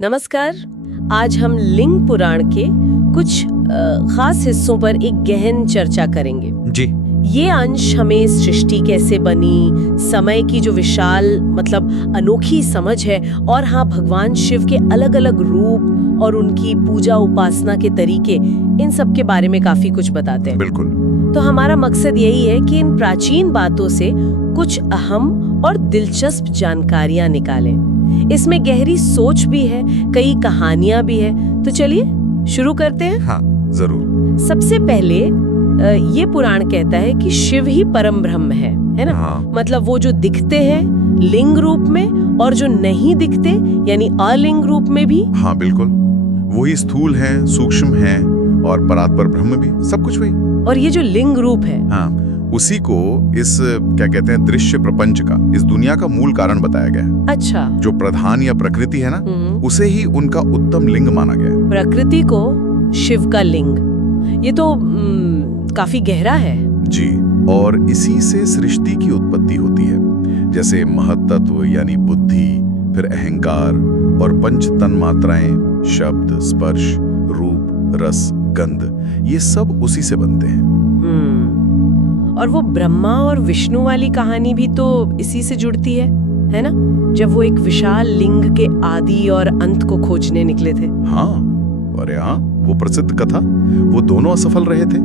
नमस्कार। आज हम लिंग पुराण के कुछ खास हिस्सों पर एक गहन चर्चा करेंगे। जी। ये अंश हमें सृष्टि कैसे बनी, समय की जो विशाल अनोखी समझ है, और हाँ, भगवान शिव के अलग अलग रूप और उनकी पूजा उपासना के तरीके, इन सब के बारे में काफी कुछ बताते हैं। बिल्कुल। तो हमारा मकसद यही है कि इन प्राचीन बातों से कुछ अहम और दिलचस्प जानकारियां निकालें। इसमें गहरी सोच भी है, कई कहानियां भी है। तो चलिए शुरू करते हैं। हाँ, जरूर। सबसे पहले ये पुराण कहता है कि शिव ही परम ब्रह्म है ना? हाँ। मतलब वो जो दिखते हैं लिंग रूप में और जो नहीं दिखते यानी अलिंग रूप में भी। हाँ, बिल्कुल। वही स्थूल है, सूक्ष्म है और परात्पर ब्रह्म भी, सब कुछ वही। और ये जो लिंग रूप है, हाँ, उसी को इस क्या कहते हैं, दृश्य प्रपंच का, इस दुनिया का मूल कारण बताया गया है। अच्छा। जो प्रधान या प्रकृति है ना, उसे ही उनका उत्तम लिंग माना गया है। प्रकृति को शिव का लिंग, ये तो काफी गहरा है। जी। और इसी से सृष्टि की उत्पत्ति होती है। जैसे महत्त्व यानी बुद्धि, फिर अहंकार और पंच तन्मात्राएं, शब्द, स्पर्श, रूप, रस, गंध, ये सब उसी से बनते हैं। और वो ब्रह्मा और विष्णु वाली कहानी भी तो इसी से जुड़ती है ना? जब वो एक विशाल लिंग के आदि और अंत को खोजने निकले थे। हाँ, और यहाँ वो प्रसिद्ध कथा, वो दोनों असफल रहे थे,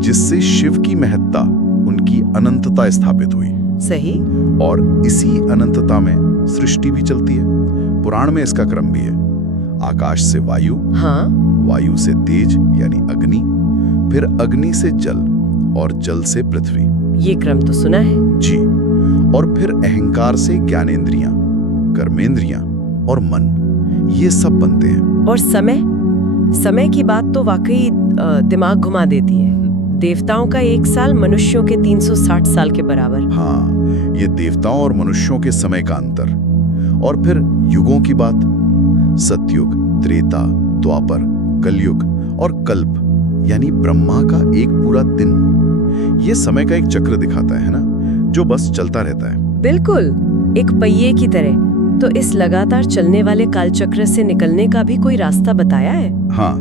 जिससे शिव की महत्ता, उनकी अनंतता स्थापित हुई। सही। और इसी अनंतता में सृष्टि भी चलती है। पुराण में इसका क्रम भी है। आकाश से वायु, हाँ, वायु से तेज यानी अग्नि, फिर अग्नि से जल और जल से पृथ्वी। ये क्रम तो सुना है। जी। और फिर अहंकार से ज्ञानेंद्रियां, कर्मेंद्रियां और मन, ये सब बनते हैं। और समय की बात तो वाकई दिमाग घुमा देती है। देवताओं का 1 साल मनुष्यों के 360 साल के बराबर। हाँ, ये देवताओं और मनुष्यों के समय का अंतर। और फिर युगों की बात, सतयुग, त्रेता, द्वापर, कलयुग और कल्प, यानी ब्रह्मा का एक पूरा दिन। ये समय का एक चक्र दिखाता है ना, जो बस चलता रहता है। बिल्कुल, एक पहिए की तरह। तो इस लगातार चलने वाले कालचक्र से निकलने का भी कोई रास्ता बताया है? हाँ,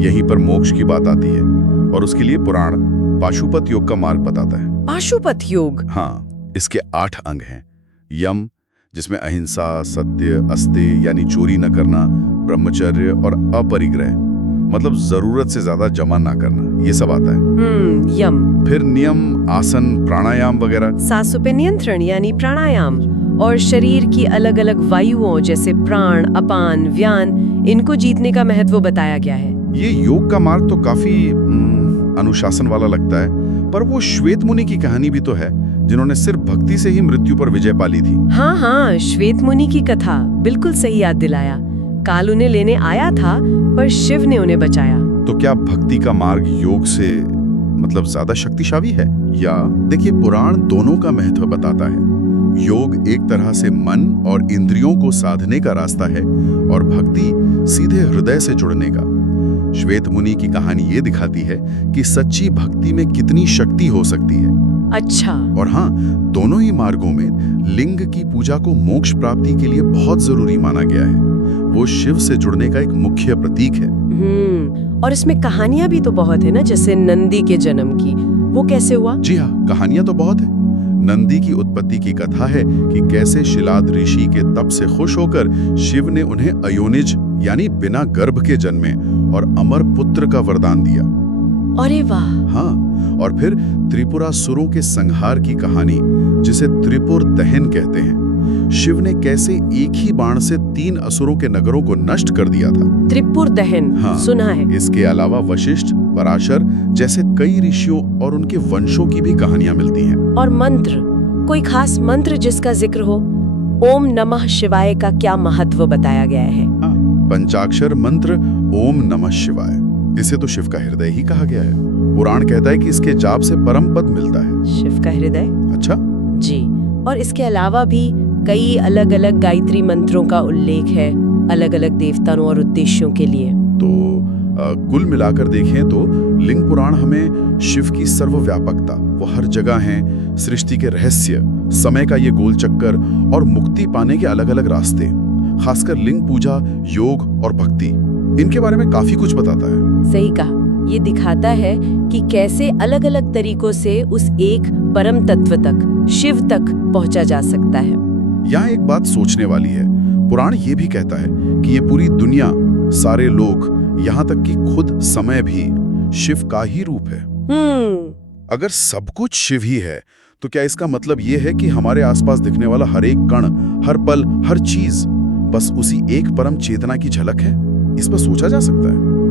यहीं पर मोक्ष की बात आती है, और उसके लिए पुराण पाशुपत योग का मार्ग बताता है। पाशुपत योग? हाँ, इसके 8 अंग हैं। यम, जिसमें अहिंसा, सत्य, अस्तेय यानी चोरी न करना, ब्रह्मचर्य और अपरिग्रह, मतलब जरूरत से ज्यादा जमा ना करना, ये सब आता है। यम। फिर नियम, आसन, प्राणायाम वगैरह। सांसों पे नियंत्रण यानी प्राणायाम। और शरीर की अलग अलग वायुओं जैसे प्राण, अपान, व्यान, इनको जीतने का महत्व बताया गया है। ये योग का मार्ग तो काफी अनुशासन वाला लगता है, पर वो श्वेत मुनि की कहानी भी तो है, जिन्होंने सिर्फ भक्ति से ही मृत्यु पर विजय पाली थी। हाँ, श्वेत मुनि की कथा बिल्कुल सही याद दिलाया। काल उन्हें लेने आया था, पर शिव ने उन्हें बचाया। तो क्या भक्ति का मार्ग योग से ज्यादा शक्तिशाली है? या देखिए, पुराण दोनों का महत्व बताता है। योग एक तरह से मन और इंद्रियों को साधने का रास्ता है, और भक्ति सीधे हृदय से जुड़ने का। श्वेत मुनि की कहानी ये दिखाती है कि सच्ची भक्ति में कितनी शक्ति हो सकती है। अच्छा। और हाँ, दोनों ही मार्गों में लिंग की पूजा को मोक्ष प्राप्ति के लिए बहुत जरूरी माना गया है। वो शिव से जुड़ने का एक मुख्य प्रतीक है। और इसमें कहानियां भी तो बहुत है ना, जैसे नंदी के जन्म की, वो कैसे हुआ? जी हाँ, कहानियां तो बहुत है। नंदी की उत्पत्ति की कथा है कि कैसे शिलाद ऋषि के तप से खुश होकर शिव ने उन्हें अयोनिज यानी बिना गर्भ के जन्मे और अमर पुत्र का वरदान दिया। अरे वाह। हाँ, और फिर त्रिपुरासुरों के संहार की कहानी, जिसे त्रिपुर दहन कहते हैं। शिव ने कैसे एक ही बाण से 3 असुरों के नगरों को नष्ट कर दिया था। त्रिपुर दहन। हाँ, सुना है। इसके अलावा वशिष्ठ, पराशर जैसे कई ऋषियों और उनके वंशों की भी कहानियां मिलती हैं। और मंत्र, कोई खास मंत्र जिसका जिक्र हो? ओम नमः शिवाय का क्या महत्व बताया गया है? हाँ, पंचाक्षर मंत्र ओम नमः शिवाय, इसे तो शिव का हृदय ही कहा गया है। पुराण कहता है कि इसके जाप से परम पद मिलता है। शिव का हृदय? अच्छा। जी। और इसके अलावा भी कई अलग अलग गायत्री मंत्रों का उल्लेख है, अलग अलग देवताओं और उद्देश्यों के लिए। तो कुल मिलाकर देखें तो लिंग पुराण हमें शिव की सर्वव्यापकता, वो हर जगह है, सृष्टि के रहस्य, समय का ये गोल चक्कर और मुक्ति पाने के अलग अलग रास्ते, खासकर लिंग पूजा, योग और भक्ति, इनके बारे में काफी कुछ बताता है। सही कहा। ये दिखाता है कि कैसे अलग अलग तरीकों से उस एक परम तत्व तक, शिव तक पहुंचा जा सकता है। यहाँ एक बात सोचने वाली है। पुराण ये भी कहता है कि ये पूरी दुनिया, सारे लोग, यहाँ तक कि खुद समय भी शिव का ही रूप है। अगर सब कुछ शिव ही है, तो क्या इसका मतलब ये है कि हमारे आसपास दिखने वाला हर एक कण, हर पल, हर चीज बस उसी एक परम चेतना की झलक है? इस पर सोचा जा सकता है।